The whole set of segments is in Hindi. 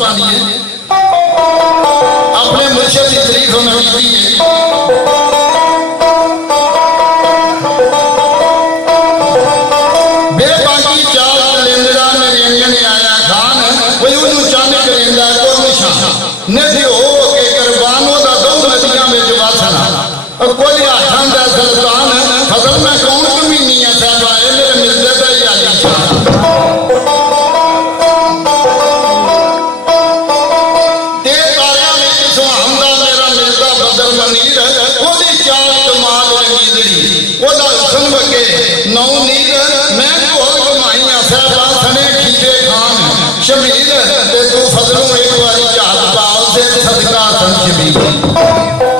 पानी है अपने मुर्शिद की तारीफ में की है। बेबाकी चाल कलेंदरा मेरे अंगने आया खान कोई उन्होंने चांद कलेंदा को निशान नदी हो के कुर्बानों दा दो नदियां में जवासना और कोई आठम दा सुल्तान फजल में कौन कमी नहीं है साहब आए मेरे मिर्जे दा याली शान ते तारियां में सुहांदा मेरा मिर्जा बदल मनीर ओदी चाल कमाल रंगी दड़ी ओदा हुस्न वगे नौ नीर मैं कोल घुमाईया साहब सने खीरे खान शमीर ते तू फजलों एक बारी चाहत पाल दे सदका संशबी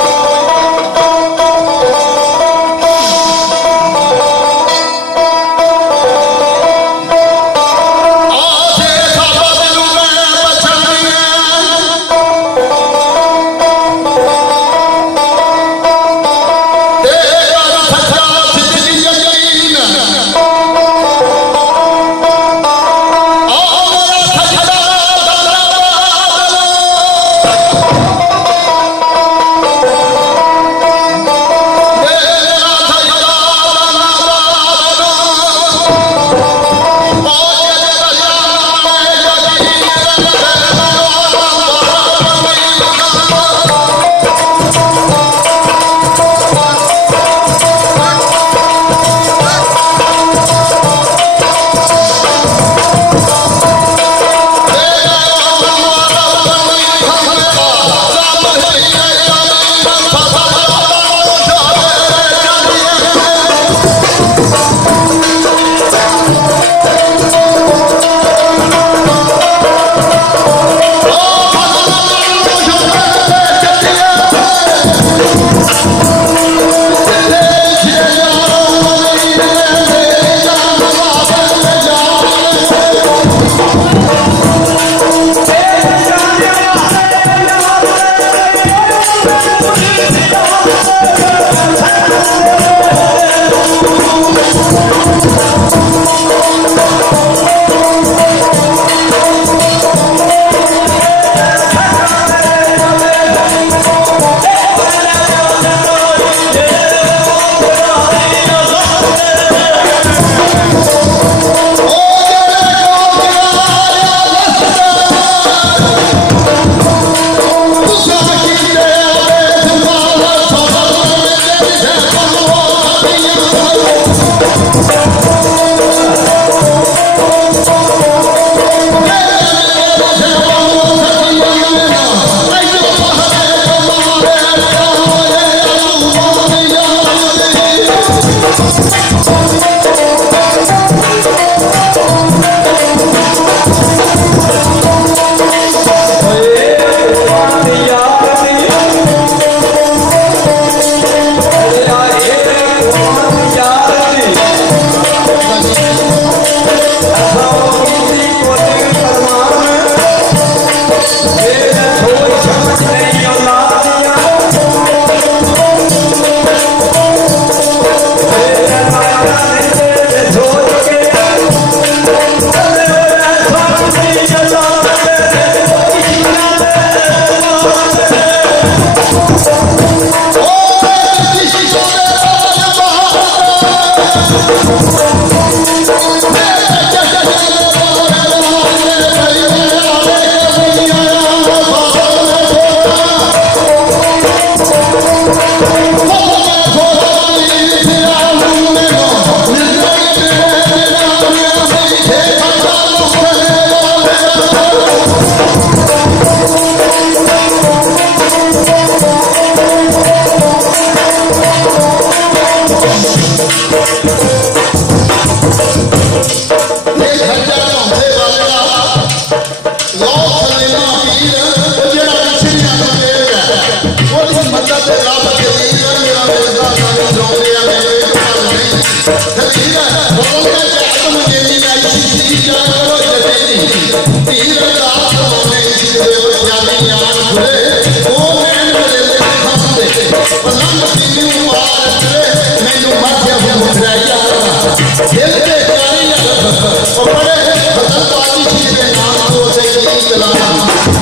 बड़े बदल पाती चीजें नाम को से चलाना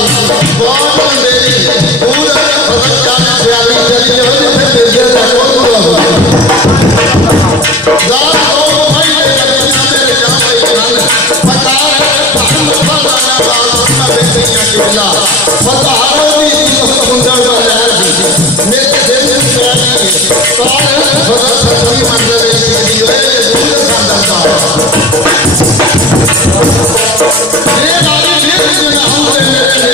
बहुत अंधेरी पूरा फर्क चाल सियाली चली हो जिसे मिर्जे तक पूरा हो दाल को भाई ने मेरे जान भाई पता है हम फलाना बात ना बेटियां किला पता है सुंदर वाला मेरे दिल में प्यारी सारे फर्क सभी मंदिर की दी है दूर खानदान का ये गाड़ी फिर ना हम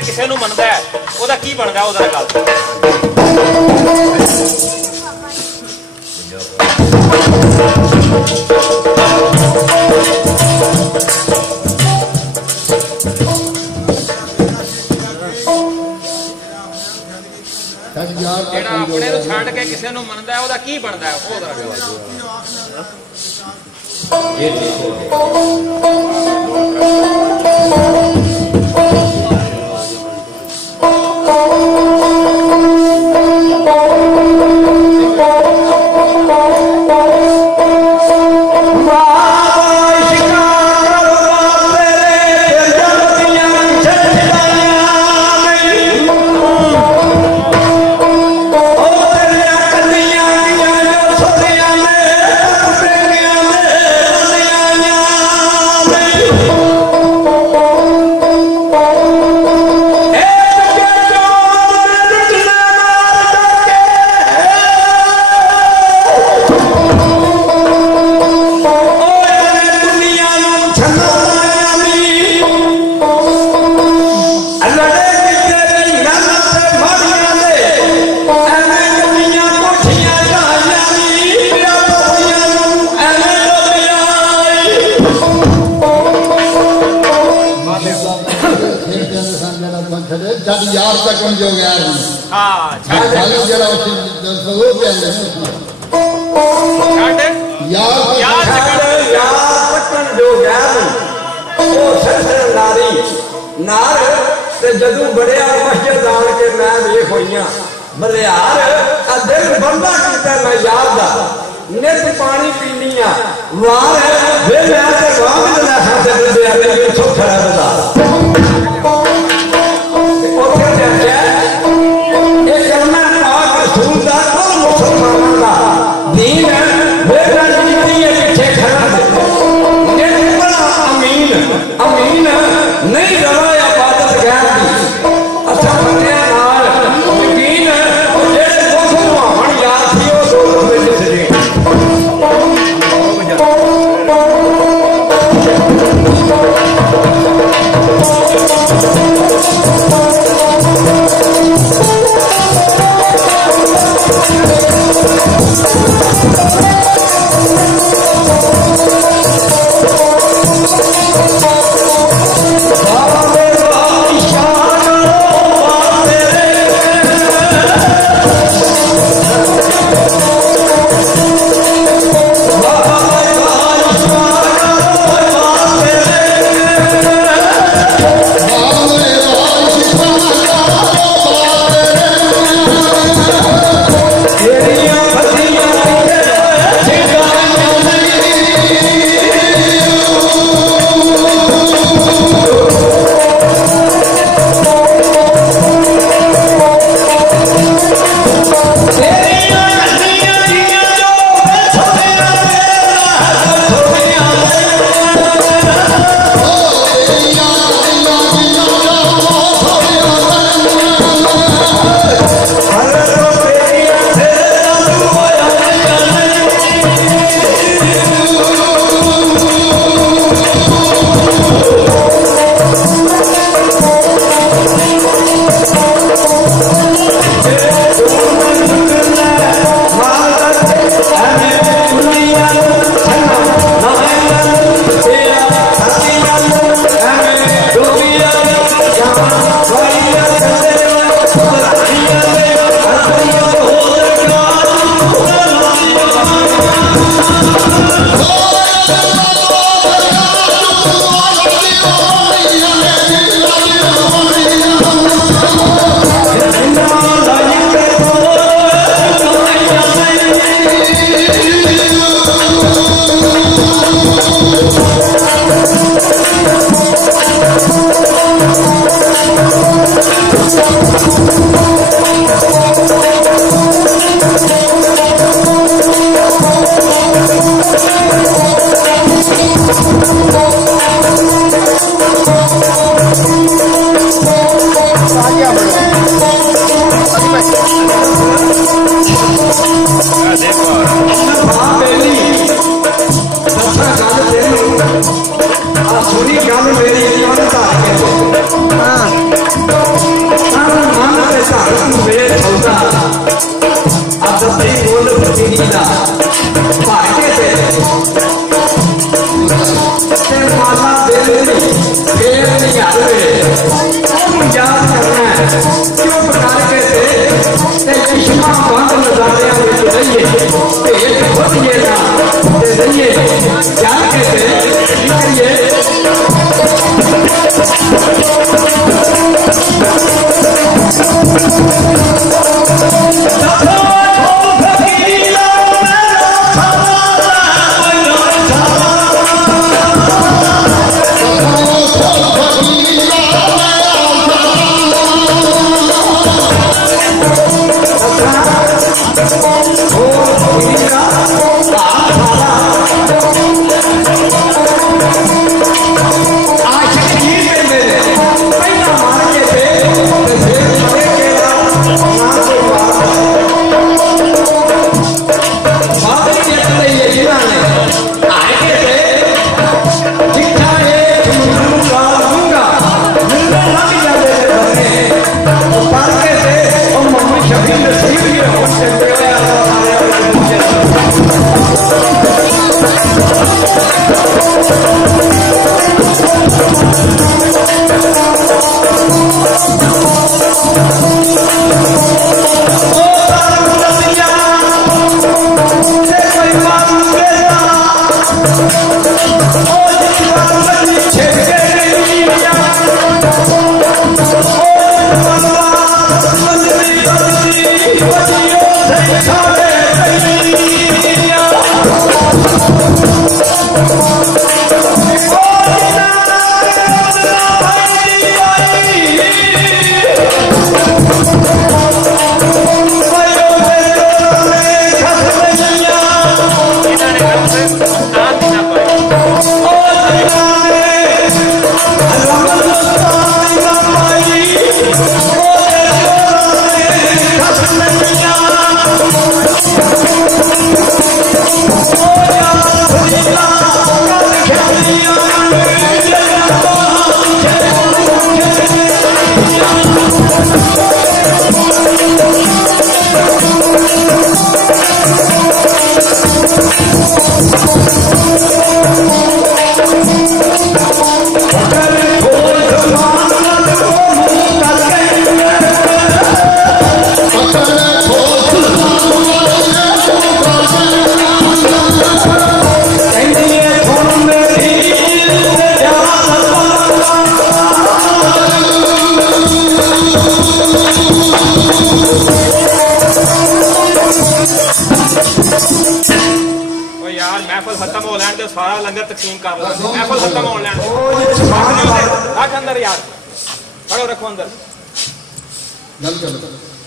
किसी नूं मनदा है ओहदा की बनदा ओहदा गल जेड़ा अपने नूं छड्ड के किसी नूं मनदा है ओहदा की बनदा है ओहदा यार तक जो गया हां छाड़ जरा वो पे यार तक जो गया वो सरसर नारी नार ते जदू बड़े मस्जिद आन के मैं वेख होईयां मलियार आ दिल बंदा कीता मैं यार दा नित पानी पीनी आ वार वे मैं ते वाह भी ना हाथ दे दे ये तो खड़ा बता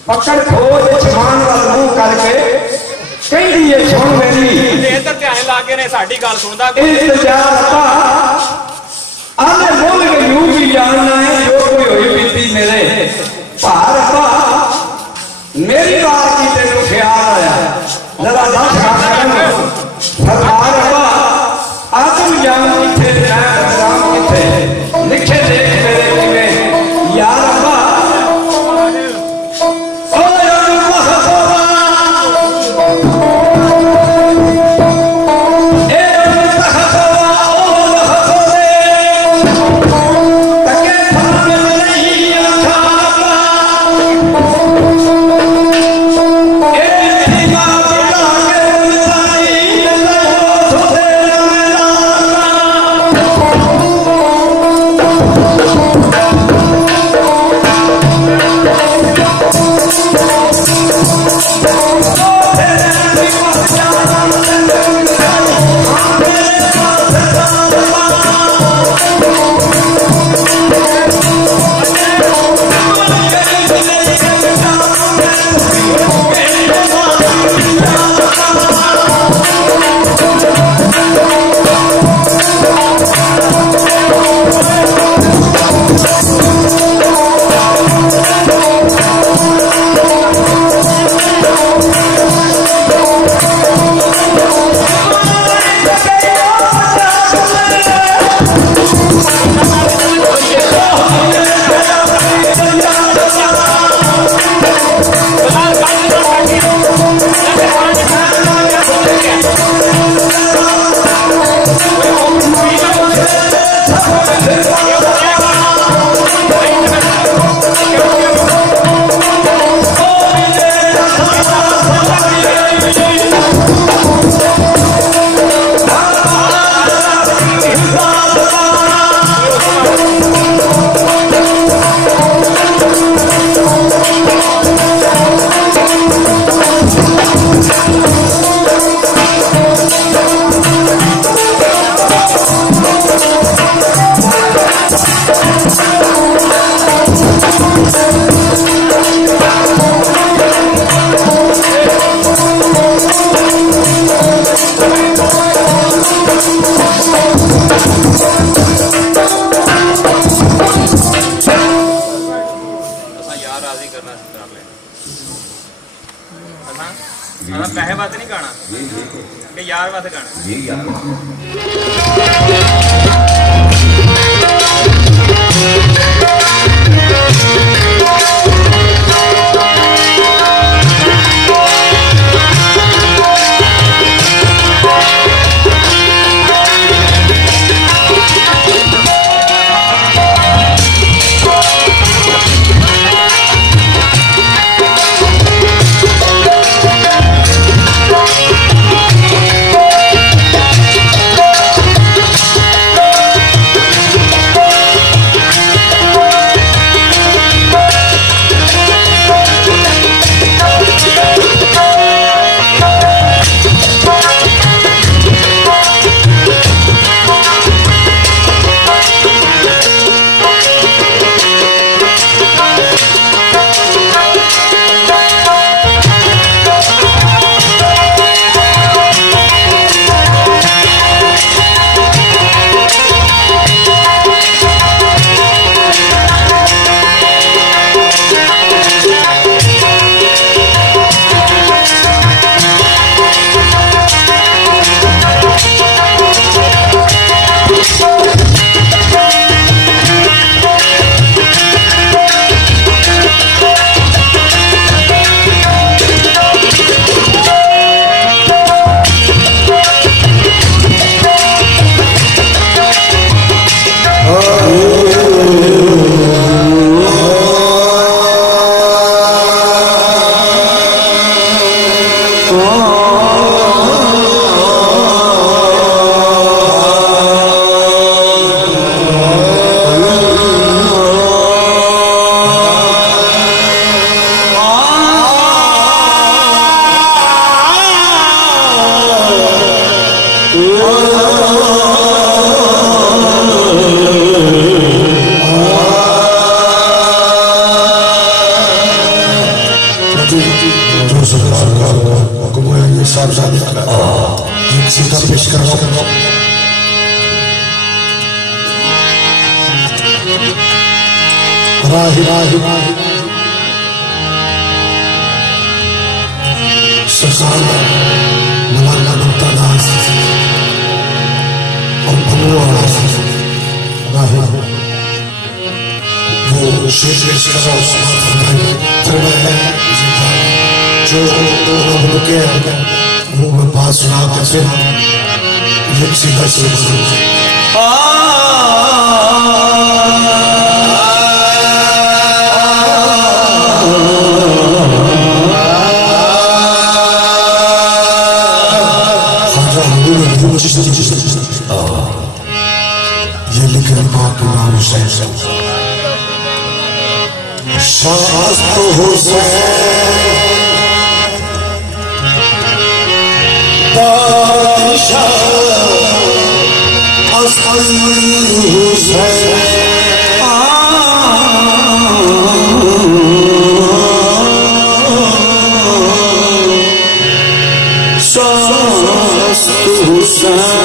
पकड़ खोज छान वाला मुंह करके कहदी है सुन मेरी इधर ध्यान लाके ने साडी गल सुनदा इंतजार आने बोल के यूं भी जानना है जो कोई होई बीती मेरे भार पा मेरी बात की तेरे ख्याल आया जरा दस सरदार पा आत्म ज्ञान किथे राम किथे लिखे देख मेरे किवे यार पा Oh यार वास्ते गाना जी यार ये लिखे बाकी नाम हुसैन शास्त हुसैन बादशाह अस्कर हुसैन शास्त हुसैन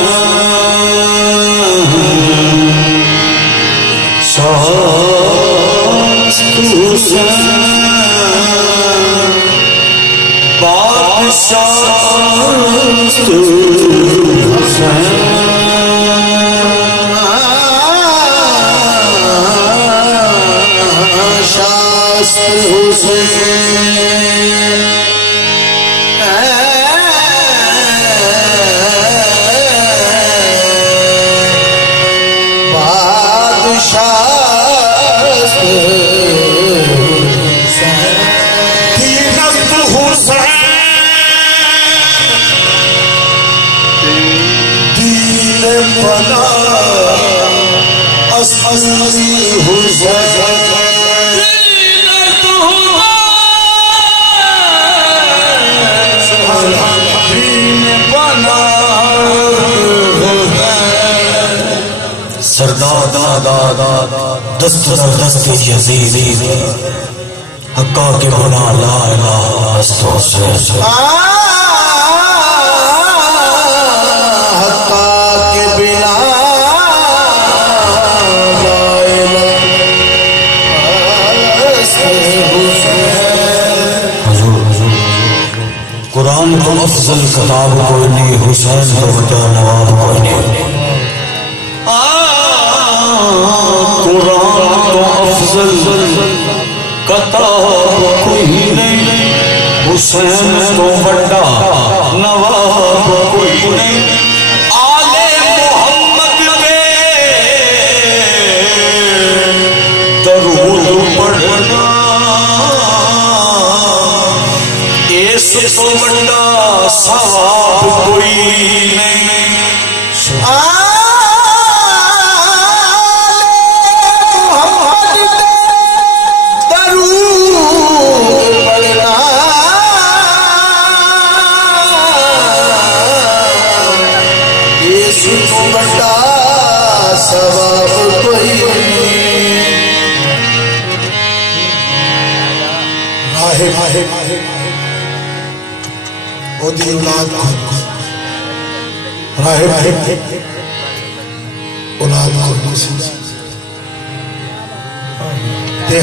दस्ते यजीद हक्का के बना ला इलाहा हक्का के बिना कुरान को अफजल किताब कोई नहीं, हुसैन तो बड़ा नवाब कोई नहीं। कुरान तो अफजल किताब कोई नहीं, हुसैन तो बड़ा नवाब कोई नहीं। आले मोहम्मद के दरूद पढ़ना इससे तो बड़ा सवाब कोई नहीं।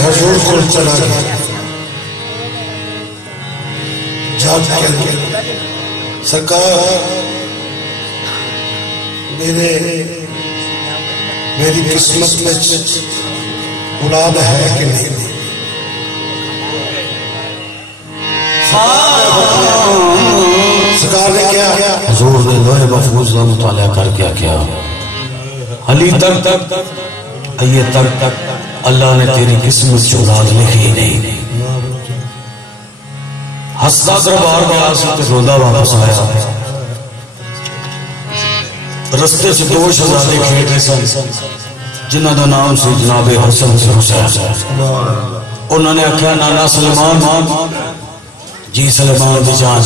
हजूर को चला गया जाग के सरकार मेरी किस्मत में औलाद है कि नहीं। सरकार ने क्या हजूर ने लोहे महफूज का मुताला करके क्या अली तक ये तक अल्लाह ने तेरी किस्मत से औलाद लिखी नहीं। हंसदा दरबार में आया तो रोंदा वापस आया। रस्ते से दो शहजादे खेल रहे सन जिन्हों का नाम से जनाब हसन से हुसैन। उन्होंने आख्या नाना सलमान जी सलमान की जान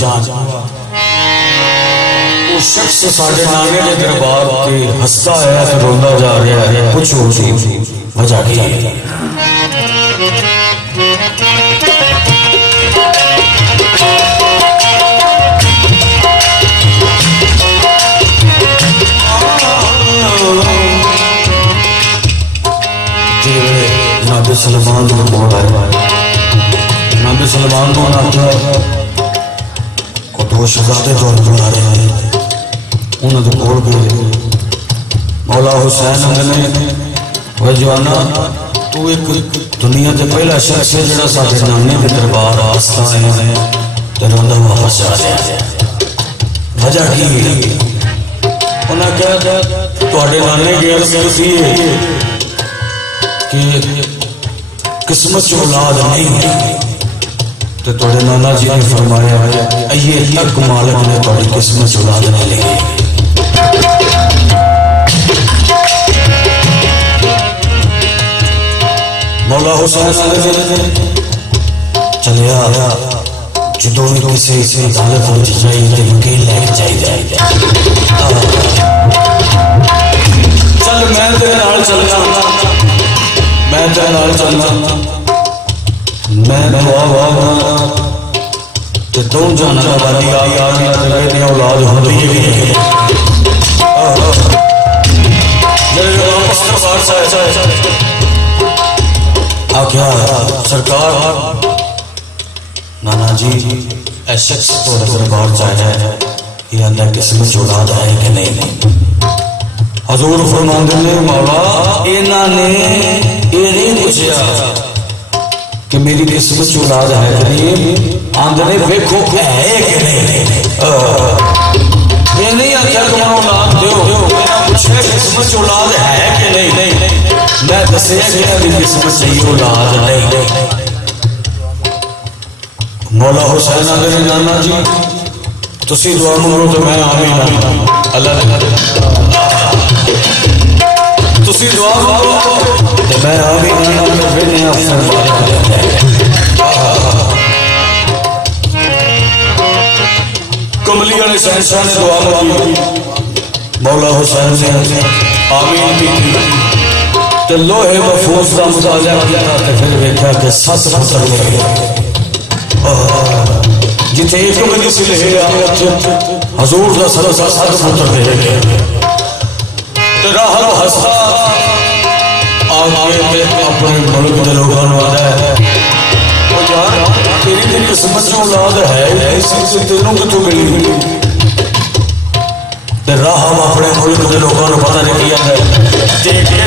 उस शख्स साढ़े नाने के दरबार के हंसता है तो रोंदा जा रहा है, पूछो वजह क्या है। नाबे सलमान को बोल आया, नाबे सलमान को आख्या दो शहजादे दौर बना रहे हैं। उन्होंने कोल गए मौला हुसैन ने जवाना तू एक दुनिया के पहला शख्स है जो साढ़े नाने के दरबार आस्था है रोंदा वापस आ रहा है। वजह की उन्हें क्या थोड़े नाने की अर्ज की कि किस्मत च औलाद नहीं तो थोड़े नाना जी ने फरमाया है ये तक मालिक ने थोड़ी किस्मत च औलाद नहीं लिखी। मौला हुसैन चले जो किसी अदालत में जाइए तो वकील लेके चाहिए। चल मैं तेरे नाल चलना, मैं तेरे नाल चलना, मैं दुआ ते दो जाना वाली आ गई औलाद होती है आख्या सरकार नाना जी शख्स तो दरबार चाहे ये किस्मत औलाद है कि नहीं। हजूर फरमाते ने मौला इन्होंने ये नहीं पूछा कि मेरी किस्मत औलाद है कि नहीं, आंदने देखो है कि नहीं। ये नहीं आख्या तुम औलाद दो, पूछे किस्मत औलाद है कि नहीं। मैं दसिया कि मेरी किस्मत सही औलाद नहीं। मौला हुसैन आदे नाना जी तुसी दुआ मंगो तो मैं आमीन अल्लाह तुसी दुआ मंगो तो मैं आमीन फिर नहीं अफसर कमली वाले शहंशाह ने दुआ मांगी मौला हुसैन ने आमीन की तो लोहे महफूज का मुताला किया तो फिर देखा कि 7 पुत्र ले गए जिथे एक मजलिस ले हजूर का सरसा 7 पुत्र दे गए राह हंसता आगे अपने मुल्क के लोगों ने यार तेरी इस बच्चों औलाद है ऐसी तेनों कितों मिली ते राह अपने मुल्क के लोगों को पता नहीं किया है देखे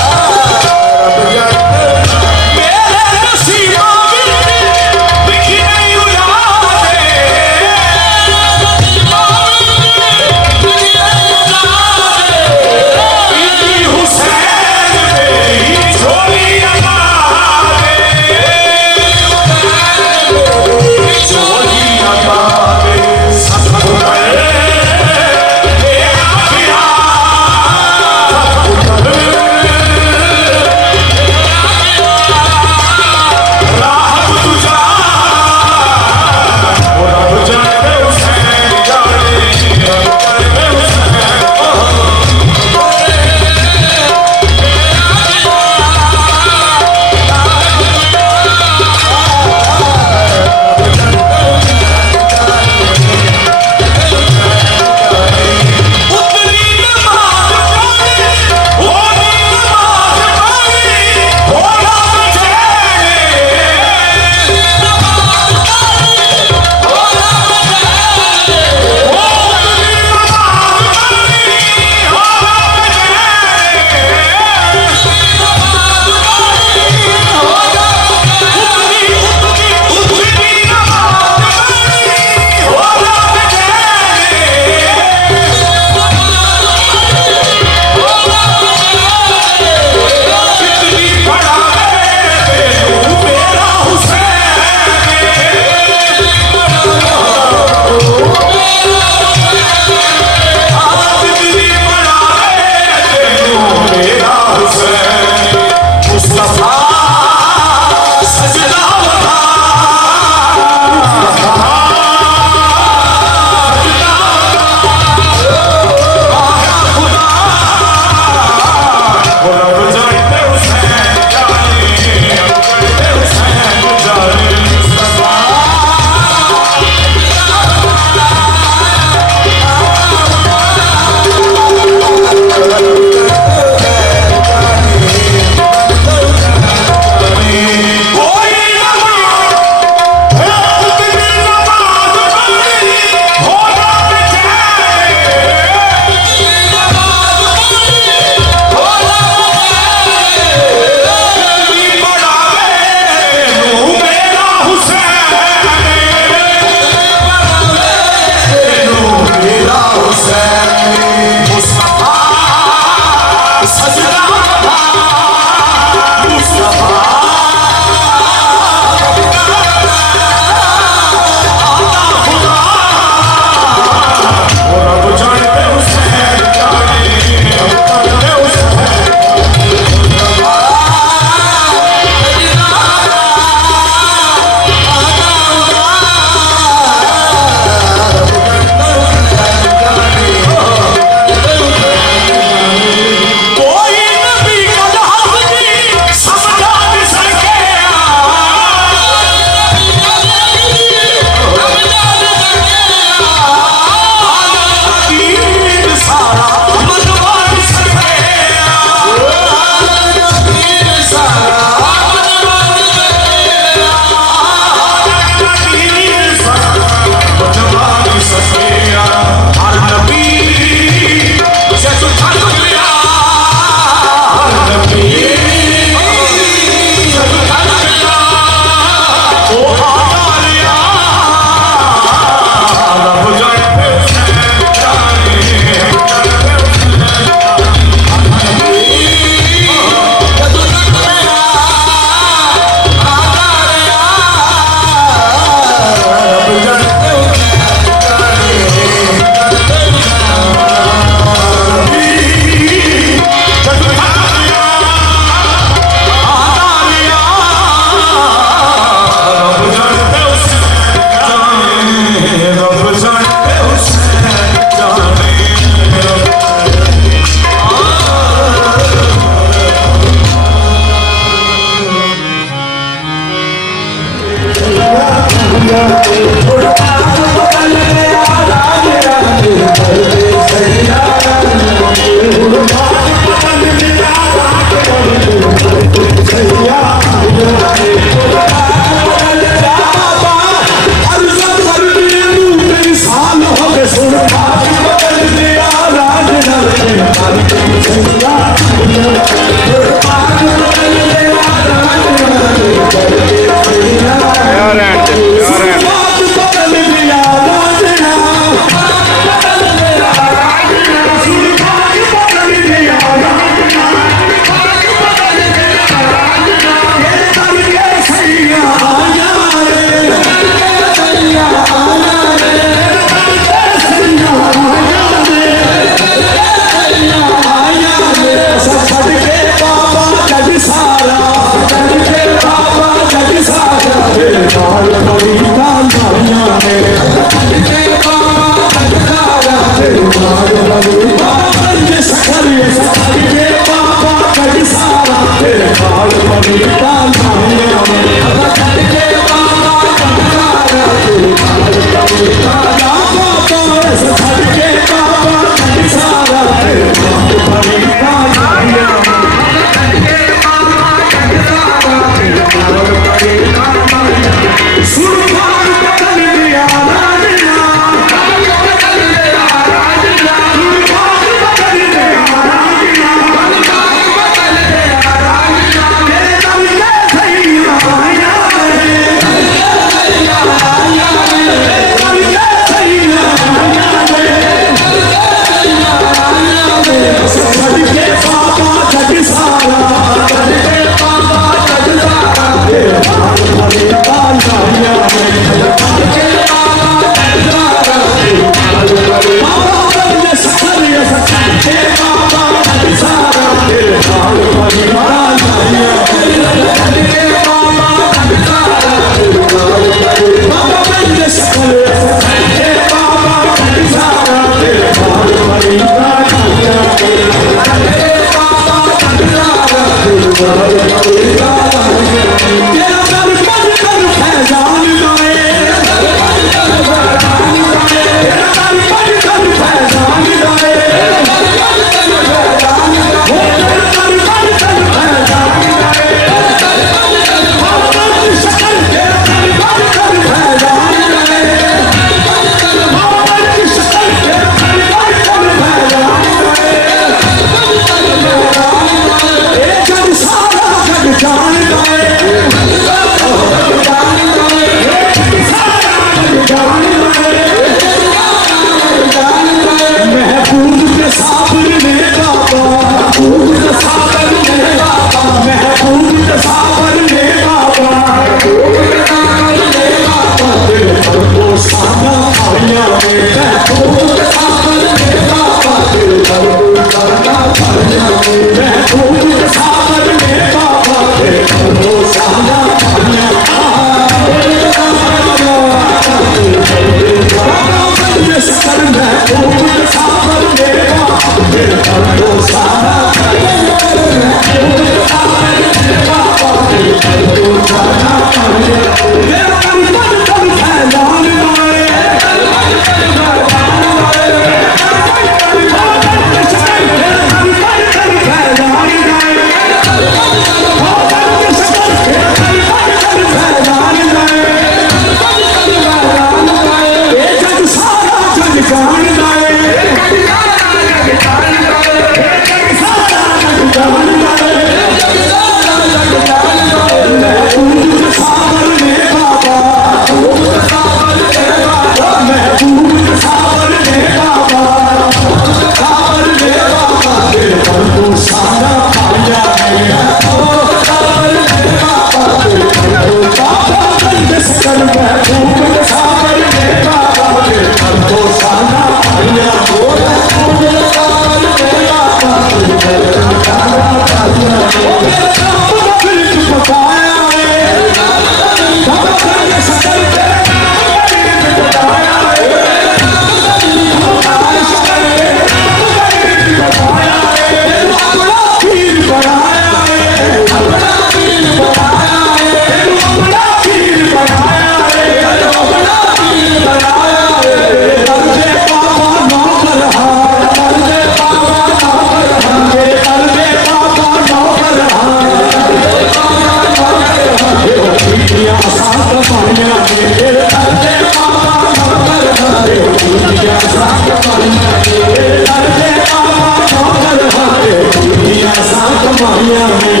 Yeah.